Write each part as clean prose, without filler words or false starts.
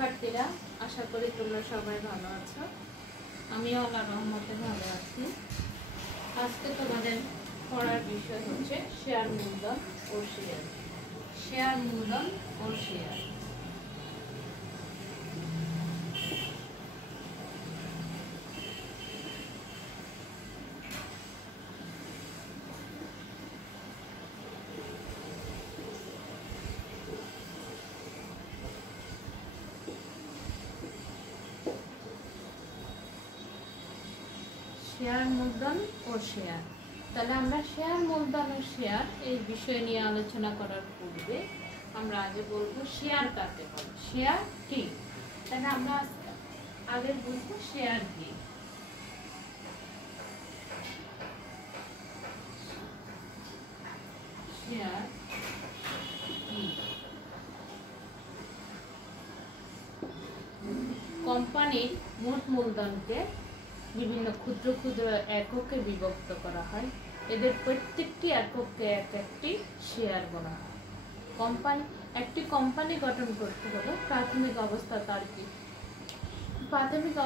শিক্ষার্থীরা, আশা করি তোমরা সবাই ভালো আছো। আমিও আল্লাহর রহমতে ভালো আছি। আজকে তোমাদের পড়ার বিষয় হচ্ছে শেয়ার মূলধন ও শেয়ার। শেয়ার মূলধন ও শেয়ার। শেয়ার মূলধন ও শেয়ার। তাহলে আমরা শেয়ার মূলধন ও শেয়ার এই বিষয় নিয়ে আলোচনা করার পূর্বে আমরা আগে বলবো শেয়ার কাকে বলে, শেয়ার কি। তাহলে আমরা আগে বুঝবো শেয়ার কি। শেয়ার কি? কোম্পানির মোট মূলধনকে বিভিন্ন ক্ষুদ্র ক্ষুদ্র এককে বিভক্ত করা হয়। এদের প্রত্যেকটি এককে এক একটি শেয়ার বলা হয়। একটি কোম্পানি গঠন করতে হলে প্রাথমিক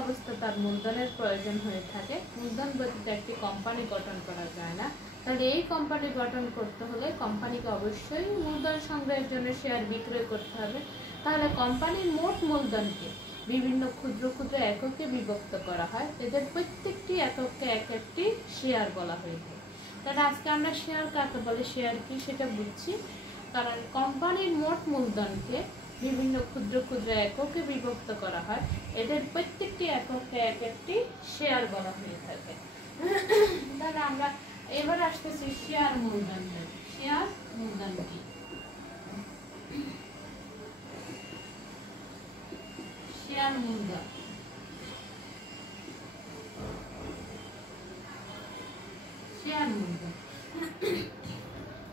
অবস্থা তার মূলধনের প্রয়োজন হয়ে থাকে। মূলধন ব্যতীত একটি কোম্পানি গঠন করা যায় না। তাহলে এই কোম্পানি গঠন করতে হলে কোম্পানিকে অবশ্যই মূলধন সংগ্রহের জন্য শেয়ার বিক্রয় করতে হবে। তাহলে কোম্পানির মোট মূলধনকে বিভিন্ন ক্ষুদ্র ক্ষুদ্র এককে বিভক্ত করা হয়। এদের প্রত্যেকটি এককে এক একটি শেয়ার বলা হয়ে থাকে। তাহলে আজকে আমরা শেয়ার কাকে বলে, শেয়ার কি সেটা বুঝছি। কারণ কোম্পানির মোট মূলধনকে বিভিন্ন ক্ষুদ্র ক্ষুদ্র এককে বিভক্ত করা হয়। এদের প্রত্যেকটি এককে এক একটি শেয়ার বলা হয়ে থাকে। তাহলে আমরা এবার আসতেছি শেয়ার মূলধন। শেয়ার মূলধন কি? শেয়ার মূলধন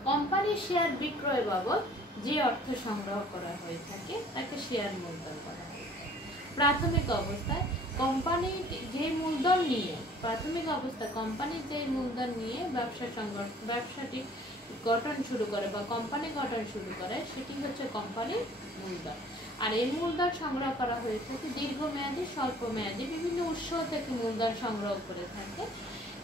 কোম্পানির শেয়ার বিক্রয় বাবদ যে অর্থ সংগ্রহ করা হয়ে থাকে তাকে শেয়ার মূলধন বলা হয়। প্রাথমিক অবস্থায় কোম্পানির যে মূলধন নিয়ে ব্যবসাটি গঠন শুরু করে বা কোম্পানি গঠন শুরু করে সেটি হচ্ছে কোম্পানির মূলধন। আর এই মূলধন সংগ্রহ করা হয়ে থাকে দীর্ঘমেয়াদী, স্বল্প মেয়াদী বিভিন্ন উৎস থেকে মূলধন সংগ্রহ করে থাকে।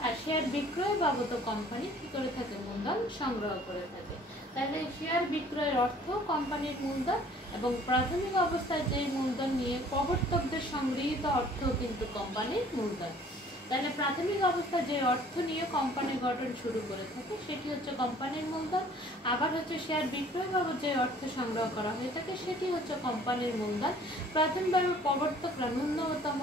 আর শেয়ার বিক্রয় বাবদ কোম্পানি কি করে থাকে? মূলধন সংগ্রহ করে থাকে। তাহলে শেয়ার বিক্রয়ের অর্থ কোম্পানির মূলধন এবং প্রাথমিক অবস্থায় যে মূলধন নিয়ে প্রবর্তকদের সংগৃহীত অর্থ কিন্তু কোম্পানির মূলধন। তাহলে প্রাথমিক অবস্থায় যে অর্থ নিয়ে কোম্পানি গঠন শুরু করে থাকে সেটি হচ্ছে কোম্পানির মূলধন। আবার হচ্ছে শেয়ার বিক্রয় বাবদ যে অর্থ সংগ্রহ করা হয়ে থাকে সেটি হচ্ছে কোম্পানির মূলধন। প্রাথমিকভাবে প্রবর্তকরা ন্যূনতম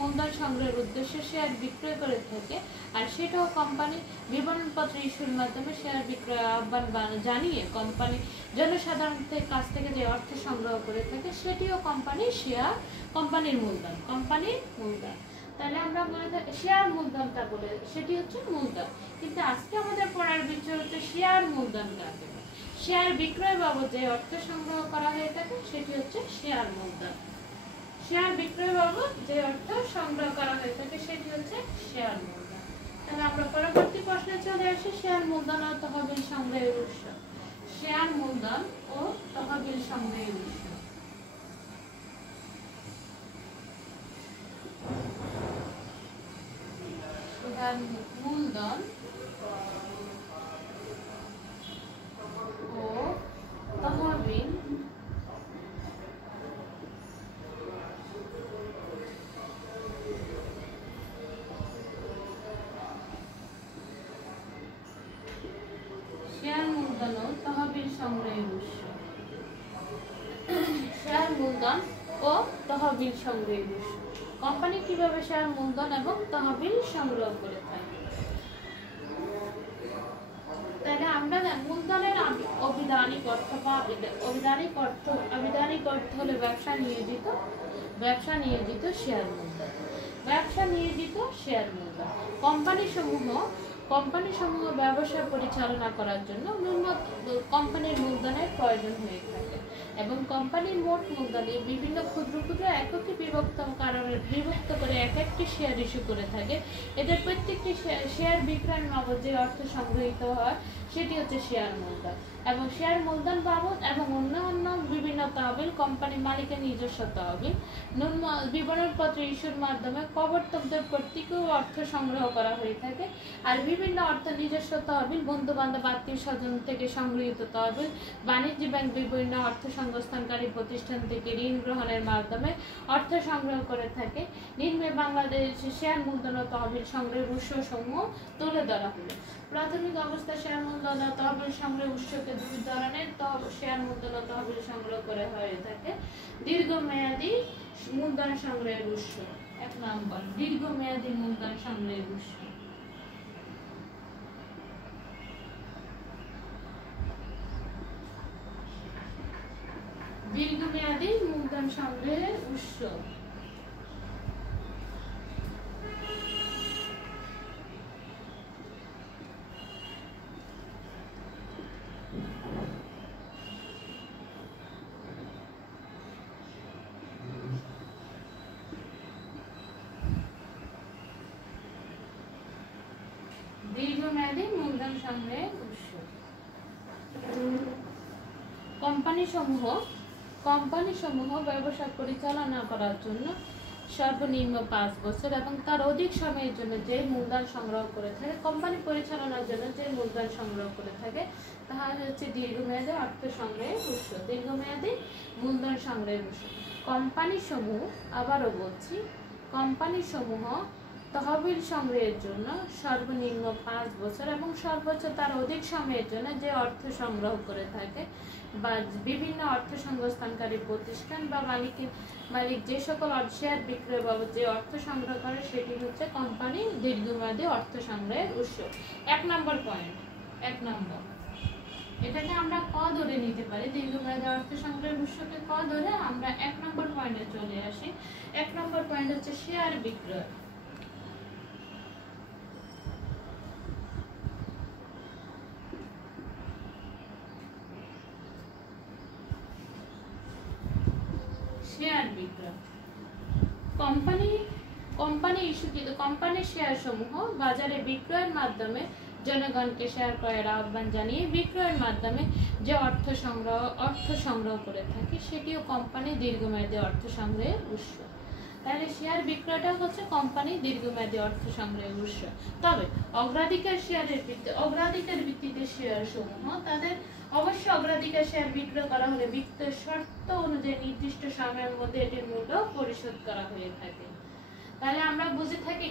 মূলধন সংগ্রহের উদ্দেশ্যে শেয়ার বিক্রয় করে থাকে। আর সেটাও কোম্পানি বিবরণপত্র ইস্যুর মাধ্যমে শেয়ার বিক্রয় আহ্বান জানিয়ে কোম্পানি জনসাধারণের কাছ থেকে যে অর্থ সংগ্রহ করে থাকে সেটিও কোম্পানির মূলধন। তাহলে আমরা মনে থাকি শেয়ার মূলধনটা বলে সেটি হচ্ছে মূলধন। কিন্তু আজকে আমাদের পড়ার বিষয় হচ্ছে শেয়ার মূলধন কাকে বলে। শেয়ার বিক্রয় বাবদ যে অর্থ সংগ্রহ করা হয়ে থাকে সেটি হচ্ছে শেয়ার মূলধন। শেয়ার বিক্রয় বাবদ যে অর্থ সংগ্রহ করা হয়ে থাকে সেটি হচ্ছে শেয়ার মূলধন। তাহলে আমরা পরবর্তী প্রশ্নে চলে আসি শেয়ার মূলধন ও তহবিল সংগ্রহের উৎস। শেয়ার মূলধন ও তহবিল সংগ্রহের উৎস। মূলধন ও তহবিল শেয়ার মূলধন ও তহবিল সংগ্রহের উৎস। শেয়ার মূলধন ও তহবিল সংগ্রহের উৎস। কোম্পানি কিভাবে শেয়ার মূলধন এবং তহবিল সংগ্রহ করে থাকে? তাহলে আমরা মূলধনের অবিধানিক অর্থ হলে ব্যবসা নিয়োজিত শেয়ার মূলধন। কোম্পানি সমূহ কোম্পানি সমূহ ব্যবসা পরিচালনা করার জন্য কোম্পানির মূলধনের প্রয়োজন হয়ে থাকে এবং কোম্পানির মোট মূলধনে বিভিন্ন ক্ষুদ্র ক্ষুদ্র এককে বিভক্ত করে এক একটি শেয়ার ইস্যু করে থাকে। এদের প্রত্যেকটি শেয়ার বিক্রয়ের বাবদ যে অর্থ সংগৃহীত হয় সেটি হচ্ছে শেয়ার মূলধন এবং শেয়ার মূলধন বাবদ এবং অন্যান্য বিভিন্ন তহবিল কোম্পানি মালিকের নিজস্ব তহবিল বিবরণপত্র ইস্যুর মাধ্যমে প্রবর্তকদের কর্তৃকও অর্থ সংগ্রহ করা হয়ে থাকে। আর বিভিন্ন অর্থ নিজস্ব তহবিল, বন্ধু বান্ধব আত্মীয় স্বজন থেকে সংগৃহীত তহবিল, বাণিজ্য ব্যাংক বিভিন্ন অর্থ সংস্থানকারী প্রতিষ্ঠান থেকে ঋণ গ্রহণের মাধ্যমে অর্থ সংগ্রহ করে থাকে। নিম্নে বাংলাদেশ শেয়ার মূলধন ও তহবিল সংগ্রহের উৎসসমূহ তুলে ধরা হলো। প্রাথমিক অবস্থায় শেয়ার মূলধন ও তহবিল সংগ্রহের উৎসকে দুই ধরনের শেয়ার মূলধন ও তহবিল সংগ্রহ করে হয়ে থাকে। দীর্ঘমেয়াদী মূলধন সংগ্রহের উৎস। 1 নম্বর দীর্ঘমেয়াদী মূলধন সংগ্রহের উৎস। দীর্ঘমেয়াদী মূলধন সংগ্রহের উৎস। দীর্ঘমেয়াদী মূলধন সংগ্রহের উৎস। কোম্পানিসমূহ ব্যবসা পরিচালনা করার জন্য সর্বনিম্ন 5 বছর এবং তার অধিক সময়ের জন্য যে মূলধন সংগ্রহ করে থাকে, কোম্পানি পরিচালনার জন্য যে মূলধন সংগ্রহ করে থাকে তাহা হচ্ছে দীর্ঘমেয়াদী অর্থ সংগ্রহের উৎস। দীর্ঘমেয়াদী মূলধন সংগ্রহের উৎস। কোম্পানিসমূহ তহবিল সংগ্রহের জন্য সর্বনিম্ন 5 বছর এবং সর্বোচ্চ তার অধিক সময়ের জন্য যে অর্থ সংগ্রহ করে থাকে বা বিভিন্ন অর্থ সংস্থানকারী প্রতিষ্ঠান বা মালিক যে সকল শেয়ার বিক্রয় বাবদ যে অর্থ সংগ্রহ করে সেটি হচ্ছে কোম্পানি দীর্ঘমেয়াদী অর্থ সংগ্রহের উৎস। 1 নম্বর পয়েন্ট। 1 নম্বর এটাকে আমরা ক ধরে নিতে পারি। দীর্ঘমেয়াদী অর্থ সংগ্রহের উৎসকে ক ধরে আমরা 1 নম্বর পয়েন্টে চলে আসি। 1 নম্বর পয়েন্ট হচ্ছে শেয়ার বিক্রয়। শেয়ার বিক্রয়। কোম্পানির শেয়ার সমূহ বাজারে বিক্রয়ের মাধ্যমে জনগণকে শেয়ার ক্রয়ের আহ্বান জানিয়ে বিক্রয়ের মাধ্যমে যে অর্থ সংগ্রহ করে থাকে সেটিও কোম্পানি দীর্ঘমেয়াদী অর্থ সংগ্রহের উৎস। তাহলে শেয়ার বিক্রয়টা হচ্ছে কোম্পানি দীর্ঘমেয়াদী অর্থ সংগ্রহের উৎস। তবে অগ্রাধিকার ভিত্তিতে শেয়ার সমূহ তাদের অবশ্যই অগ্রাধিকার শেয়ার বিক্রয় করা হলে বিক্রয় শর্ত অনুযায়ী নির্দিষ্ট সময়ের মধ্যে এটির মূল্য পরিশোধ করা হয়ে থাকে। তাহলে আমরা বুঝে থাকি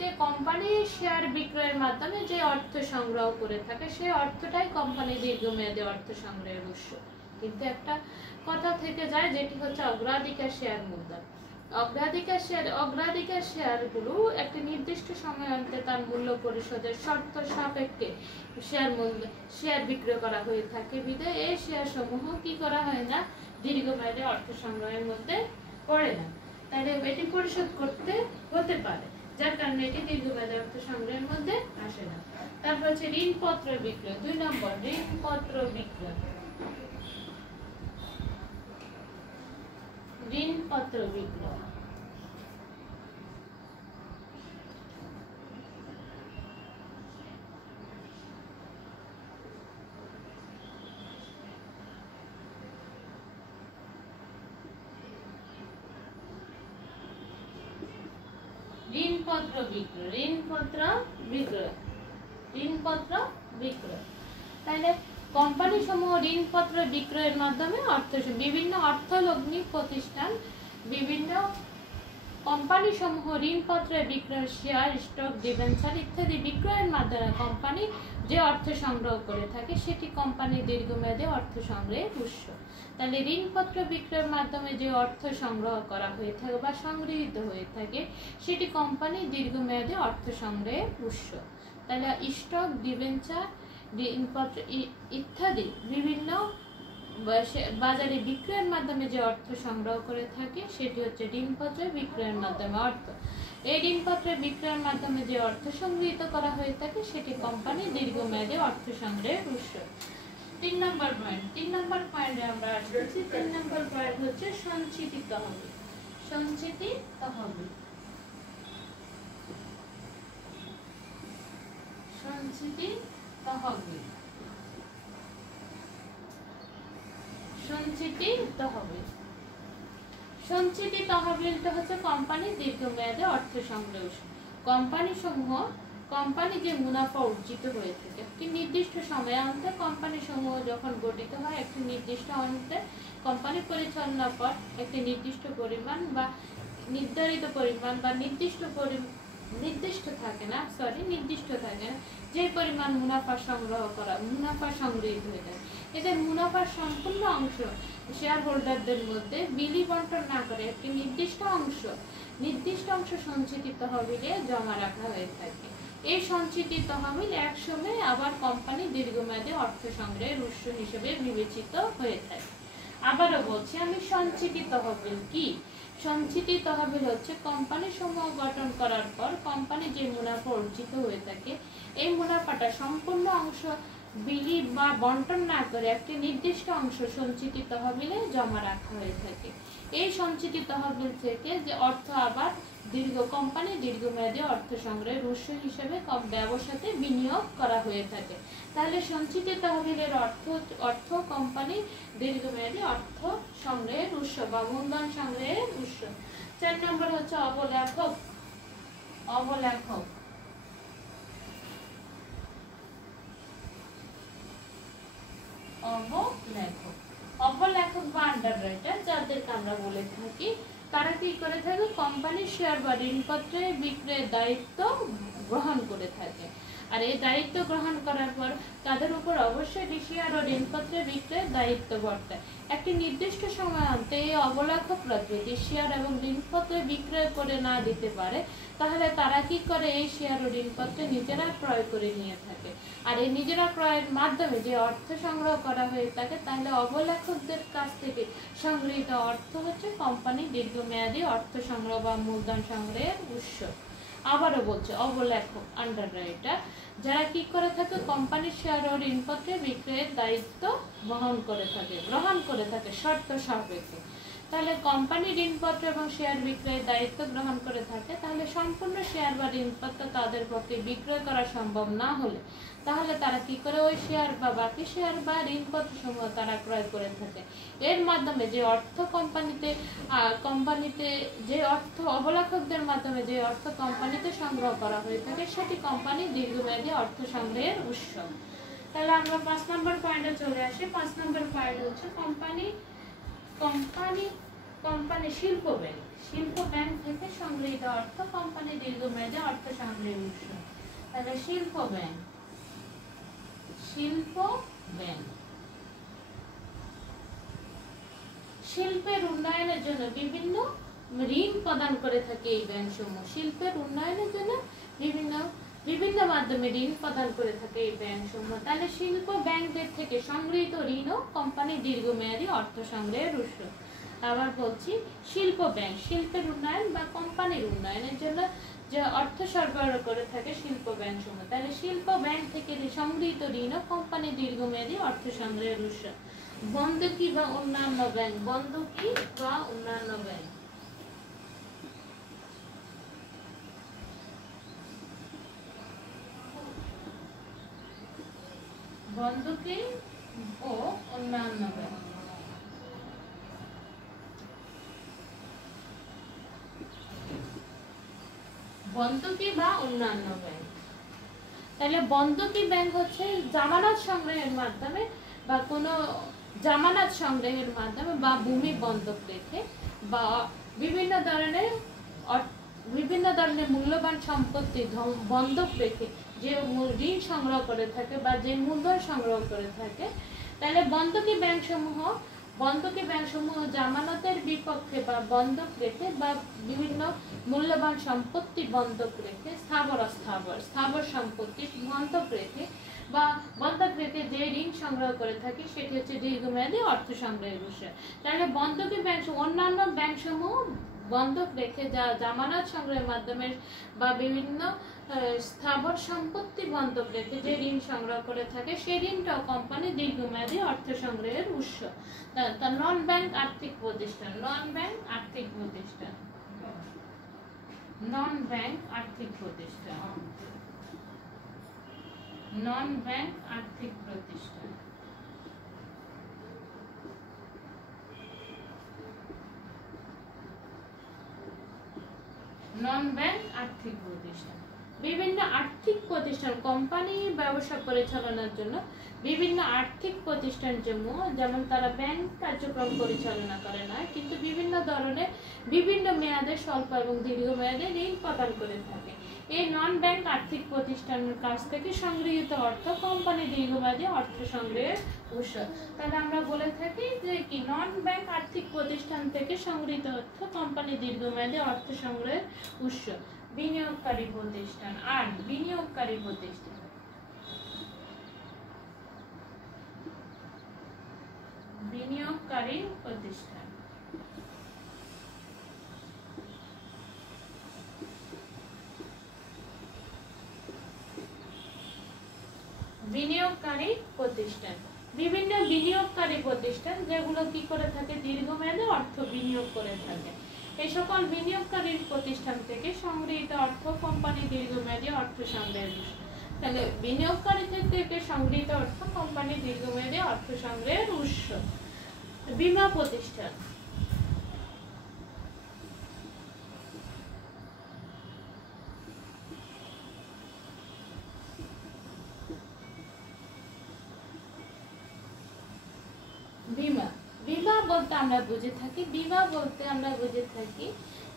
যে কোম্পানি শেয়ার বিক্রয়ের মাধ্যমে যে অর্থ সংগ্রহ করে থাকে সেই অর্থটাই কোম্পানি দীর্ঘমেয়াদী অর্থ সংগ্রহের উৎস। কিন্তু একটা কথা থেকে যায় যেটি হচ্ছে অগ্রাধিকার শেয়ার মূলধন। অগ্রাধিকার শেয়ারগুলো একটি নির্দিষ্ট সময় অন্তে তার মূল্য পরিশোধের শর্ত সাপেক্ষে শেয়ার বিক্রয় করা হয়ে থাকে বিধায় এই শেয়ার সমূহ কি করা হয় না, দীর্ঘমেয়াদী অর্থ সংগ্রহের মধ্যে পড়ে না। তাহলে এটি পরিশোধ করতে হতে পারে, যার কারণে এটি দীর্ঘমেয়াদী অর্থ সংগ্রহের মধ্যে আসে না। তারপর হচ্ছে ঋণপত্র বিক্রয়। 2 নম্বর ঋণপত্র বিক্রয়। ঋণপত্র বিক্রয়। ঋণপত্র বিক্রয়। তাহলে কোম্পানি সমূহ ঋণপত্র বিক্রয়ের মাধ্যমে বিভিন্ন অর্থলগ্নি প্রতিষ্ঠান বিভিন্ন কোম্পানি সমূহ ঋণপত্র বিক্রয় শেয়ার, স্টক, ডিবেঞ্চার ইত্যাদি বিক্রয়ের মাধ্যমে কোম্পানি যে অর্থ সংগ্রহ করে থাকে সেটি কোম্পানির দীর্ঘমেয়াদী অর্থ সংগ্রহের উৎস। তাহলে ঋণপত্র বিক্রয়ের মাধ্যমে যে অর্থ সংগ্রহ করা হয়ে থাকে বা সংগৃহীত হয়ে থাকে সেটি কোম্পানির দীর্ঘমেয়াদী অর্থ সংগ্রহের উৎস। তাহলে স্টক, ডিবেঞ্চার, ঋণপত্র ইত্যাদি বিভিন্ন বাজারে বিক্রয়ের মাধ্যমে যে অর্থ সংগ্রহ করে থাকে সেটি হচ্ছে ঋণপত্র বিক্রয়ের মাধ্যমে অর্থ। এই ঋণপত্র বিক্রয়ের মাধ্যমে যে অর্থ সংগৃহীত করা হয়ে থাকে সেটি কোম্পানির দীর্ঘমেয়াদী অর্থ সংগ্রহের উৎস। 3 নম্বর পয়েন্টে আমরা আসছি। 3 নম্বর পয়েন্ট হচ্ছে সঞ্চিতি তহবিল। সঞ্চিতি তহবিল, সঞ্চিতি তহবিল, সঞ্চিতি তহবিল। সঞ্চিতি তহবিলটা হচ্ছে কোম্পানির দীর্ঘমেয়াদী অর্থ সংগ্রহ। কোম্পানি যে মুনাফা অর্জিত হয়ে থাকে একটি নির্দিষ্ট সময়ান্তে, কোম্পানি সমূহ যখন গঠিত হয় একটি নির্দিষ্ট অন্তে কোম্পানি পরিচালনার পর একটি নির্দিষ্ট পরিমাণ বা নির্ধারিত পরিমাণ বা নির্দিষ্ট থাকে না যে পরিমাণ মুনাফা সংগৃহীত হয়ে থাকে, এদের মুনাফার সম্পূর্ণ অংশ শেয়ার হোল্ডারদের মধ্যে বিলি বন্টন না করে একটি নির্দিষ্ট অংশ সঞ্চিতি তহবিলে জমা রাখা হয়ে থাকে। এই সঞ্চিতি তহবিল একসময় আবার কোম্পানি দীর্ঘমেয়াদী অর্থ সংগ্রহের উৎস হিসেবে বিবেচিত হয়ে থাকে। আবারও বলছি আমি, সঞ্চিতি তহবিল কি? সঞ্চিতি তহবিল হচ্ছে কোম্পানি সমূহ গঠন করার পর কোম্পানি যে মুনাফা অর্জিত হয়ে থাকে এই মুনাফাটা সম্পূর্ণ অংশ বিলি বা বন্টন না করে একটি নির্দিষ্ট অংশ সঞ্চিতি তহবিলে জমা রাখা হয়ে থাকে। এই সঞ্চিতি তহবিল থেকে যে অর্থ আবার কোম্পানি দীর্ঘমেয়াদী অর্থ সংগ্রহের উৎস হিসেবে ব্যবসাতে বিনিয়োগ করা হয়ে থাকে। তাহলে সঞ্চিতি তহবিলের অর্থ কোম্পানি দীর্ঘমেয়াদী অর্থ সংগ্রহের উৎস বা মূলধন সংগ্রহের উৎস। 4 নম্বর হচ্ছে অবলেখক। অবলেখক, অবলেখক বা আন্ডাররাইটার যাদেরকে আমরা বলে থাকি, তারা কি করে থাকে? কোম্পানির শেয়ার বা ঋণপত্রে বিক্রয়ের দায়িত্ব গ্রহণ করে থাকে। আর এই দায়িত্ব গ্রহণ করার পর তাদের উপর অবশ্যই শেয়ার ও ঋণপত্রে বিক্রয়ের দায়িত্ব বর্তায়। একটি নির্দিষ্ট সময়ান্তে এই অবলেখকরা যদি শেয়ার এবং ঋণপত্র বিক্রয় করে না দিতে পারে তাহলে তারা কি করে? এই শেয়ার ও ঋণপত্র নিজেরা ক্রয় করে নিয়ে থাকে। আর এই নিজেরা ক্রয়ের মাধ্যমে যে অর্থ সংগ্রহ করা হয়ে থাকে তাহলে অবলেখকদের কাছ থেকে সংগৃহীত অর্থ হচ্ছে কোম্পানির দীর্ঘমেয়াদী অর্থ সংগ্রহ বা মূলধন সংগ্রহের উৎস। আবারও বলছে অবলেখক আন্ডাররাইটার যারা কি করে থাকে? কোম্পানির শেয়ার ও ঋণপত্রে বিক্রয়ের দায়িত্ব গ্রহণ করে থাকে শর্ত সাপেক্ষে। তাহলে কোম্পানি ঋণপত্র এবং শেয়ার বিক্রয়ের দায়িত্ব গ্রহণ করে থাকে, তাহলে সম্পূর্ণ শেয়ার বা ঋণপত্র তাদের পক্ষে বিক্রয় করা সম্ভব না হলে তাহলে তারা কি করে? ওই শেয়ার বা বাকি শেয়ার বা ঋণপত্র সমূহ তারা ক্রয় করে থাকে। এর মাধ্যমে যে অর্থ কোম্পানিতে যে অর্থ অবলেখকদের মাধ্যমে যে অর্থ কোম্পানিতে সংগ্রহ করা হয়ে থাকে সেটি কোম্পানির দীর্ঘমেয়াদী অর্থ সংগ্রহের উৎস। তাহলে আমরা 5 নম্বর পয়েন্টে চলে আসি। 5 নম্বর পয়েন্ট হচ্ছে কোম্পানি শিল্প ব্যাংক থেকে সংগৃহীত অর্থ কোম্পানি দীর্ঘমেয়াদী অর্থ সংগ্রহের উৎস। তাহলে শিল্প ব্যাংক শিল্পের উন্নয়নের জন্য বিভিন্ন ঋণ প্রদান করে থাকে এই ব্যাংক সমূহ। শিল্পের উন্নয়নের জন্য বিভিন্ন মাধ্যমে ঋণ প্রদান করে থাকে এই ব্যাংক সমূহ। তাহলে শিল্প ব্যাংকদের থেকে সংগৃহীত ঋণও কোম্পানির দীর্ঘমেয়াদী অর্থ সংগ্রহের উৎস। আবার বলছি, শিল্প ব্যাংক শিল্পের উন্নয়ন বা কোম্পানির উন্নয়নের জন্য যে অর্থ সরবরাহ করে থাকে শিল্প ব্যাংক সমূহ। তাহলে শিল্প ব্যাংক থেকে সংগৃহীত ঋণও কোম্পানির দীর্ঘমেয়াদী অর্থ সংগ্রহের উৎস। বন্ধকি বা অন্যান্য ব্যাংক। বন্ধকি বা অন্যান্য ব্যাংক বন্ধকি ও অন্যান্য ব্যাংক। বন্ধকি বা অন্যান্য ব্যাংক। তাহলে বন্ধকি ব্যাংক হচ্ছে জামানত সংগ্রহের মাধ্যমে বা কোনো জামানত সংগ্রহের মাধ্যমে বা ভূমি বন্ধক রেখে বা বিভিন্ন ধরনের মূল্যবান সম্পত্তি বন্ধক রেখে যে ঋণ সংগ্রহ করে থাকে বা যে মূলধন সংগ্রহ করে থাকে, তাহলে বন্ধকি ব্যাংক সমূহ জামানতের বিপক্ষে বা বন্ধক রেখে বা বিভিন্ন মূল্যবান সম্পত্তি বন্ধক রেখে স্থাবর সম্পত্তি বন্ধক রেখে যে ঋণ সংগ্রহ করে থাকে সেটি হচ্ছে দীর্ঘমেয়াদী অর্থ সংগ্রহের বিষয়। তাহলে বন্ধকি ব্যাংক অন্যান্য ব্যাংক সমূহ বন্ধক রেখে যা জামানত সংগ্রহের মাধ্যমে বা বিভিন্ন স্থাবর সম্পত্তি বন্ধক রেখে যে ঋণ সংগ্রহ করে থাকে সেই ঋণটাও কোম্পানি দীর্ঘমেয়াদী অর্থ সংগ্রহের উৎস। নন ব্যাংক আর্থিক প্রতিষ্ঠান, নন ব্যাংক আর্থিক প্রতিষ্ঠান, নন ব্যাংক আর্থিক প্রতিষ্ঠান, নন ব্যাংক আর্থিক প্রতিষ্ঠান, নন ব্যাংক আর্থিক প্রতিষ্ঠান। বিভিন্ন আর্থিক প্রতিষ্ঠান কোম্পানি ব্যবসা পরিচালনার জন্য বিভিন্ন আর্থিক প্রতিষ্ঠান যেমন তারা ব্যাংক কার্যক্রম পরিচালনা করে না, কিন্তু বিভিন্ন ধরনের বিভিন্ন মেয়াদে স্বল্প এবং দীর্ঘমেয়াদে ঋণ প্রদান করে থাকে। এই নন ব্যাংক আর্থিক প্রতিষ্ঠানের কাছ থেকে সংগৃহীত অর্থ কোম্পানি দীর্ঘমেয়াদী অর্থ সংগ্রহের উৎস। তাহলে আমরা বলে থাকি যে কি নন ব্যাংক আর্থিক প্রতিষ্ঠান থেকে সংগৃহীত অর্থ কোম্পানি দীর্ঘমেয়াদী অর্থ সংগ্রহের উৎস। বিনিয়োগকারী প্রতিষ্ঠান আর বিনিয়োগকারী প্রতিষ্ঠান, বিনিয়োগকারী প্রতিষ্ঠান, বিনিয়োগকারী প্রতিষ্ঠান, বিভিন্ন বিনিয়োগকারী প্রতিষ্ঠান যেগুলো কি করে থাকে দীর্ঘমেয়াদে অর্থ বিনিয়োগ করে থাকে। এই সকল বিনিয়োগকারী প্রতিষ্ঠান থেকে সংগৃহীত অর্থ কোম্পানি দীর্ঘমেয়াদী অর্থ সংগ্রহের উৎস। তাহলে বিনিয়োগকারী থেকে সংগৃহীত অর্থ কোম্পানি দীর্ঘমেয়াদী অর্থ সংগ্রহের উৎস। বীমা প্রতিষ্ঠান, বীমা, বীমা বলতে আমরা বুঝে থাকি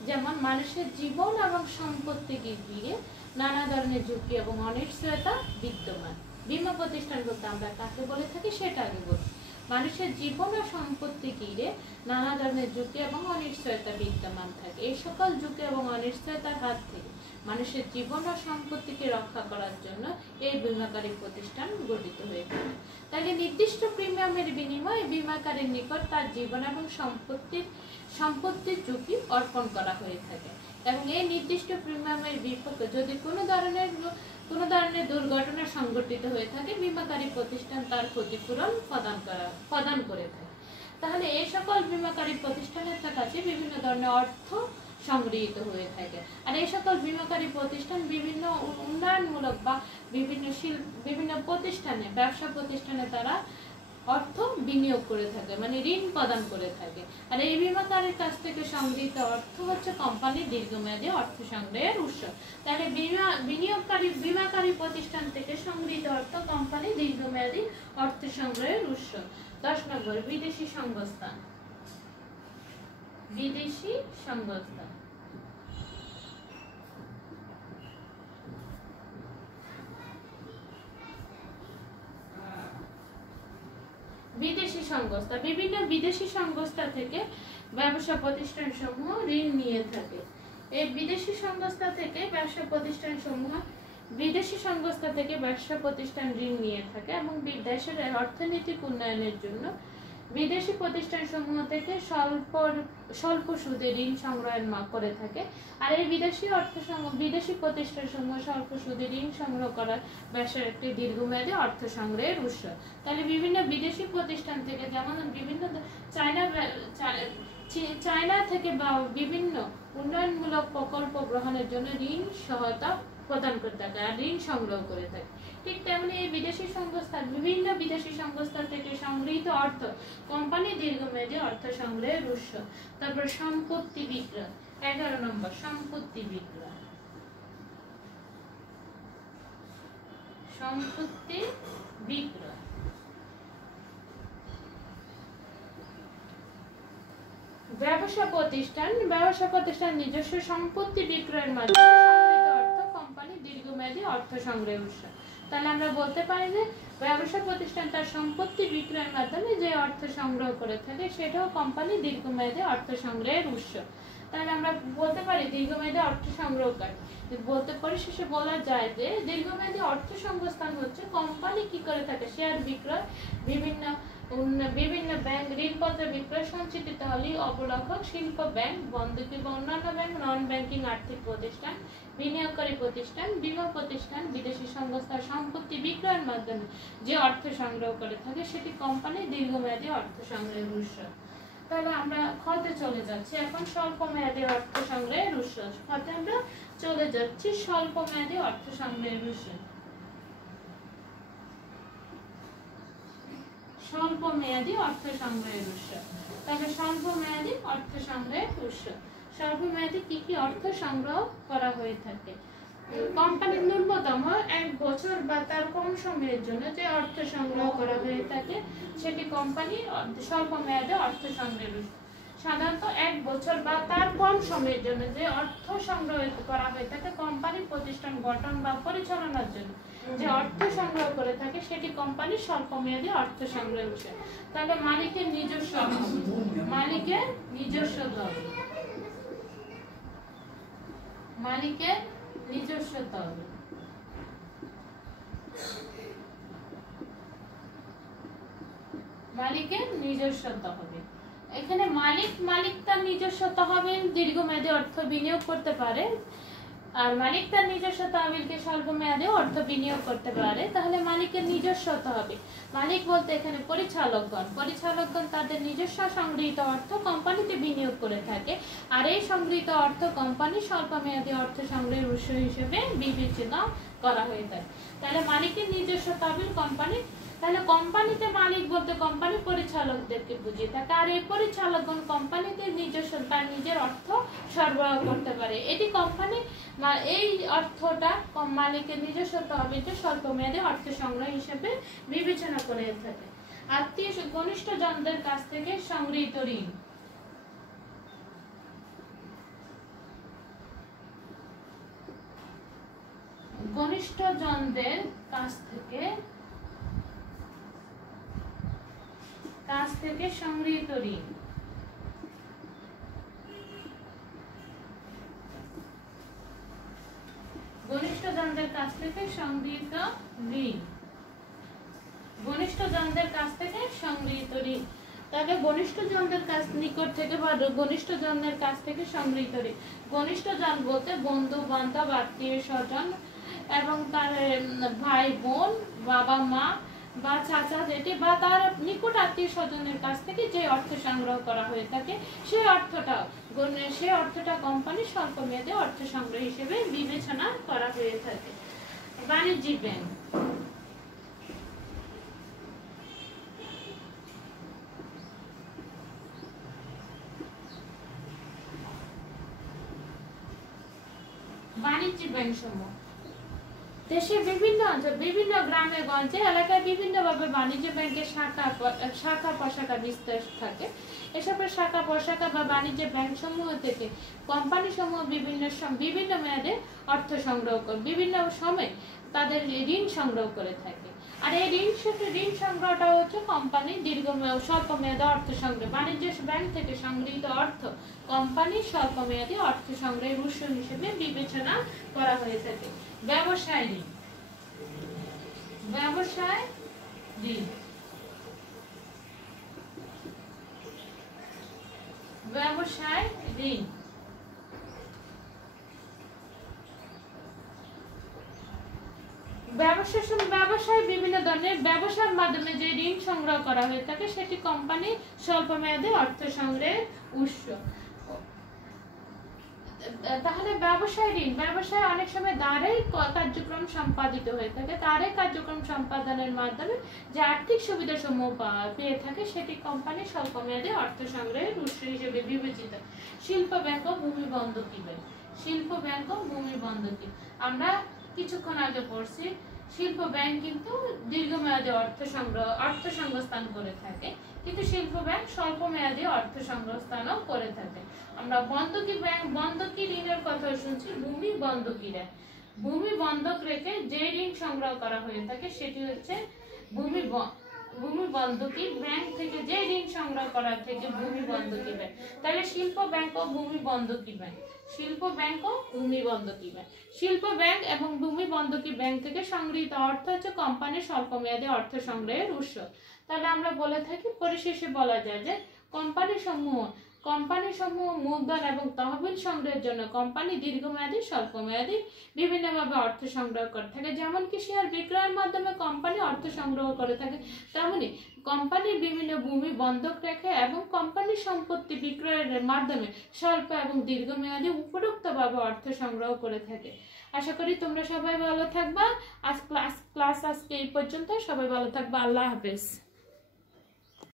যেমন মানুষের জীবন এবং সম্পত্তিকে ঘিরে নানা ধরনের ঝুঁকি এবং অনিশ্চয়তা বিদ্যমান। বীমা প্রতিষ্ঠান বলতে আমরা কাকে বলে থাকি সেটা আগে বলি। মানুষের জীবন ও সম্পত্তি ঘিরে নানা ধরনের ঝুঁকি এবং অনিশ্চয়তা বিদ্যমান থাকে। এই সকল ঝুঁকি এবং অনিশ্চয়তার হাত থেকে মানুষের জীবন ও সম্পত্তিকে রক্ষা করার জন্য এই বীমাকারী প্রতিষ্ঠান গঠিত হয়ে থাকে। তাহলে নির্দিষ্ট প্রিমিয়ামের বিনিময়ে বীমাকারীর নিকট তার জীবন এবং সম্পত্তির ঝুঁকি অর্পণ করা হয়ে থাকে এবং এই নির্দিষ্ট প্রিমিয়ামের বিপক্ষে যদি কোনো ধরনের দুর্ঘটনা সংঘটিত হয়ে থাকে বীমাকারী প্রতিষ্ঠান তার ক্ষতিপূরণ প্রদান করে থাকে। তাহলে এই সকল বীমাকারী প্রতিষ্ঠানের কাছে বিভিন্ন ধরনের অর্থ সংগৃহীত হয়ে থাকে। আর এই সকল বীমাকারী প্রতিষ্ঠান বিভিন্ন উন্নয়নমূলক বা বিভিন্ন প্রতিষ্ঠানে ব্যবসা প্রতিষ্ঠানে তারা অর্থ বিনিয়োগ করে থাকে, মানে ঋণ প্রদান করে থাকে। আর এই বীমাকারীর কাছ থেকে সংগৃহীত অর্থ হচ্ছে কোম্পানির দীর্ঘমেয়াদী অর্থ সংগ্রহের উৎস। তাহলে বীমাকারী প্রতিষ্ঠান থেকে সংগৃহীত অর্থ কোম্পানি দীর্ঘমেয়াদী অর্থ সংগ্রহের উৎস। 10 নম্বর বিদেশি সংস্থা, বিদেশি সংস্থা, বিদেশি সংস্থা বিভিন্ন বিদেশি সংস্থা থেকে ব্যবসা প্রতিষ্ঠান সমূহ ঋণ নিয়ে থাকে। এই বিদেশি সংস্থা থেকে ব্যবসা প্রতিষ্ঠান ঋণ নিয়ে থাকে এবং দেশের অর্থনৈতিক উন্নয়নের জন্য বিদেশি প্রতিষ্ঠান সমূহ থেকে স্বল্প সুদে ঋণ সংগ্রহ করে থাকে। আর এই বিদেশি প্রতিষ্ঠান সমূহ স্বল্প সুদে ঋণ সংগ্রহ করার ব্যবসার একটি দীর্ঘমেয়াদী অর্থ সংগ্রহের উৎস। তাহলে বিভিন্ন বিদেশি প্রতিষ্ঠান থেকে যেমন বিভিন্ন চায়না থেকে বা বিভিন্ন উন্নয়নমূলক প্রকল্প গ্রহণের জন্য ঋণ সহায়তা প্রদান করে থাকে আর ঋণ সংগ্রহ করে থাকে। ঠিক তেমনি এই বিভিন্ন বিদেশি সংস্থা থেকে সংগৃহীত অর্থ কোম্পানি দীর্ঘমেয়াদী অর্থ সংগ্রহের উৎস। তারপর সম্পত্তি বিক্রয়, 11 নম্বর সম্পত্তি বিক্রয়, সম্পত্তি বিক্রয়। ব্যবসা প্রতিষ্ঠান নিজস্ব সম্পত্তি বিক্রয়ের মাধ্যমে সংগৃহীত অর্থ কোম্পানি দীর্ঘমেয়াদী অর্থ সংগ্রহের উৎস। তাহলে আমরা বলতে পারি যে ব্যবসা প্রতিষ্ঠান তার সম্পত্তি বিক্রয়ের মাধ্যমে যে অর্থ সংগ্রহ করে থাকে সেটাও কোম্পানি দীর্ঘমেয়াদী অর্থ সংগ্রহের উৎস। তাহলে আমরা বলতে পারি দীর্ঘমেয়াদী অর্থ সংগ্রহকারী বলতে পরিশেষে বলা যায় যে দীর্ঘমেয়াদী অর্থ সংস্থান হচ্ছে কোম্পানি কি করে থাকে শেয়ার বিক্রয়, বিভিন্ন ব্যাংক ঋণপত্র বিক্রয়, সঞ্চিত তহবিল, অবলম্বন, শিল্প ব্যাংক, বন্ধকি বা অন্যান্য ব্যাংক, নন ব্যাংকিং আর্থিক প্রতিষ্ঠান, বিনিয়োগকারী প্রতিষ্ঠান, বীমা প্রতিষ্ঠান, বিদেশি সংস্থার সম্পত্তি বিক্রয়ের মাধ্যমে যে অর্থ সংগ্রহ করে থাকে সেটি কোম্পানির দীর্ঘমেয়াদী অর্থ সংগ্রহের উৎস। তাহলে আমরা খতে চলে যাচ্ছি এখন স্বল্প মেয়াদী অর্থ সংগ্রহের উৎস। খতে আমরা চলে যাচ্ছি স্বল্প মেয়াদী অর্থ সংগ্রহের উৎস। স্বল্প মেয়াদী অর্থ সংগ্রহের উৎস। তাহলে স্বল্প মেয়াদী অর্থ সংগ্রহের উৎস, স্বল্প মেয়াদী কি কি অর্থ সংগ্রহ করা হয়ে থাকে? কোম্পানির ন্যূনতম 1 বছর বা তার কম সময়ের জন্য যে অর্থ সংগ্রহ করা হয়ে থাকে সেটি কোম্পানি স্বল্প মেয়াদী অর্থ সংগ্রহের উৎস। সাধারণত 1 বছর বা তার কম সময়ের জন্য যে অর্থ সংগ্রহ করা হয়ে থাকে কোম্পানি প্রতিষ্ঠান গঠন বা পরিচালনার জন্য যে অর্থ সংগ্রহ করে থাকে সেটি কোম্পানির স্বল্প মেয়াদী অর্থ সংগ্রহের উৎস। তাহলে মালিকের নিজস্ব মালিকের নিজস্ব তহবিল, মালিকের নিজস্ব তহবিল, মালিকের নিজস্ব তহবিল। এখানে মালিক তার নিজস্ব তহবিল দীর্ঘমেয়াদী অর্থ বিনিয়োগ করতে পারে, আর মালিক তার নিজস্ব তহবিলকে স্বল্প মেয়াদে অর্থ বিনিয়োগ করতে পারে। তাহলে মালিকের নিজস্ব তহবিল, মালিক বলতে এখানে পরিচালকগণ তাদের নিজস্ব সংগৃহীত অর্থ কোম্পানিতে বিনিয়োগ করে থাকে, আর এই সংগৃহীত অর্থ কোম্পানি স্বল্প মেয়াদী অর্থ সংগ্রহের উৎস হিসেবে বিবেচনা করা হয়ে থাকে। তাহলে মালিকের নিজস্ব তহবিল কোম্পানি, তাহলে কোম্পানিতে মালিক বলতে কোম্পানি পরিচালকদেরকে বুঝিয়ে থাকে, আর এই পরিচালকগণ কোম্পানিতে নিজস্ব তার নিজের অর্থ সরবরাহ করতে পারে। এটি কোম্পানি এই অর্থটা মালিকের নিজস্ব তহবিলকে স্বল্প মেয়াদী অর্থ সংগ্রহ হিসেবে বিবেচনা করে থাকে। আত্মীয় ঘনিষ্ঠ জনদের কাছ থেকে সংগৃহীত ঋণ, ঘনিষ্ঠ জনদের কাছ থেকে সংগৃহীত ঋণ, ঘনিষ্ঠ জনদের কাছ থেকে সংগৃহীত ঋণ, ঘনিষ্ঠ জনদের কাছ থেকে সংগৃহীত ঋণ। তাকে ঘনিষ্ঠ জনদের কাছ নিকট থেকে বা ঘনিষ্ঠ জনদের কাছ থেকে সংগৃহীত ঋণ। ঘনিষ্ঠ জন বলতে বন্ধু বান্ধব আত্মীয় স্বজন এবং তার ভাই বোন বাবা মা বা চাচা জেঠি বা তার নিকট আত্মীয় স্বজনের কাছ থেকে যে অর্থ সংগ্রহ করা হয়ে থাকে সেই অর্থটা কোম্পানির স্বল্প মেয়াদী অর্থ সংগ্রহ হিসেবে বিবেচনা করা হয়ে থাকে। বাণিজ্যিক ব্যাংক, বাণিজ্যিক ব্যাংক সমূহ দেশের বিভিন্ন গ্রামে গঞ্জে এলাকায় বিভিন্নভাবে বাণিজ্য ব্যাংকের শাখা প্রশাখা বিস্তার থাকে। এসবের শাখা প্রশাখা বা বাণিজ্য ব্যাংক সমূহ থেকে কোম্পানি সমূহ বিভিন্ন মেয়াদে অর্থ সংগ্রহ করে বিভিন্ন সময় তাদের ঋণ সংগ্রহ করে থাকে। আর এই ঋণ সংগ্রহটা হচ্ছে কোম্পানি স্বল্প মেয়াদী অর্থ সংগ্রহ। বাণিজ্য ব্যাংক থেকে সংগৃহীত অর্থ কোম্পানির স্বল্প মেয়াদী অর্থ সংগ্রহের উৎস হিসেবে বিবেচনা করা হয়ে থাকে। ব্যবসায় ঋণ, ব্যবসায় ঋণ, ব্যবসায় ঋণ, ব্যবসায় বিভিন্ন ধরনের ব্যবসার মাধ্যমে যে ঋণ সংগ্রহ করা হয়ে থাকে সেটি কোম্পানির স্বল্প মেয়াদী অর্থ সংগ্রহের উৎস। তাহলে ব্যবসায় ঋণ, ব্যবসায় অনেক সময় দ্বারাই কার্যক্রম সম্পাদিত হয়ে থাকে, তারই কার্যক্রম সম্পাদনের মাধ্যমে যে আর্থিক সুবিধা সমূহ পেয়ে থাকে সেটি কোম্পানির স্বল্প মেয়াদী অর্থ সংগ্রহের উৎস হিসেবে বিবেচিত। শিল্প ব্যাংক ও ভূমি বন্ধকি ব্যাংক, শিল্প ব্যাংক ও ভূমি বন্ধকি আমরা কিছুক্ষণ আগে পড়ছি। শিল্প ব্যাংক কিন্তু দীর্ঘমেয়াদী অর্থ সংস্থান করে থাকে, কিন্তু শিল্প ব্যাংক স্বল্প মেয়াদী অর্থ সংস্থানও করে থাকে। আমরা বন্ধকি ব্যাংক, বন্ধকি ঋণের কথা শুনছি। ভূমি বন্ধক রেখে যে ঋণ সংগ্রহ করা হয়ে থাকে সেটি হচ্ছে ভূমি বন্ধকি ব্যাংক থেকে যে ঋণ সংগ্রহ করা থেকে ভূমি বন্ধকি ব্যাংক। তাহলে শিল্প ব্যাংক ও ভূমি বন্ধকি ব্যাংক, শিল্প ব্যাংক ও ভূমি বন্ধকি ব্যাংক। শিল্প ব্যাংক এবং ভূমি বন্ধকি ব্যাংক থেকে সংগৃহীত অর্থ হচ্ছে কোম্পানির স্বল্পমেয়াদী অর্থ সংগ্রহের উৎস। তাহলে আমরা বলে থাকি, পরিশেষে বলা যায় যে কোম্পানি সমূহ মূলধন এবং তহবিল সংগ্রহের জন্য কোম্পানি দীর্ঘমেয়াদী স্বল্পমেয়াদী বিভিন্নভাবে অর্থ সংগ্রহ করে থাকে। যেমন কি শেয়ার বিক্রয়ের মাধ্যমে কোম্পানি অর্থ সংগ্রহ করে থাকে, তেমনি কোম্পানির বিভিন্ন ভূমি বন্ধক রেখে এবং কোম্পানির সম্পত্তি বিক্রয়ের মাধ্যমে স্বল্প এবং দীর্ঘমেয়াদী উপযুক্তভাবে অর্থ সংগ্রহ করে থাকে। আশা করি তোমরা সবাই ভালো থাকবা। ক্লাস আজকে এই পর্যন্ত। সবাই ভালো থাকবা। আল্লাহ হাফেজ।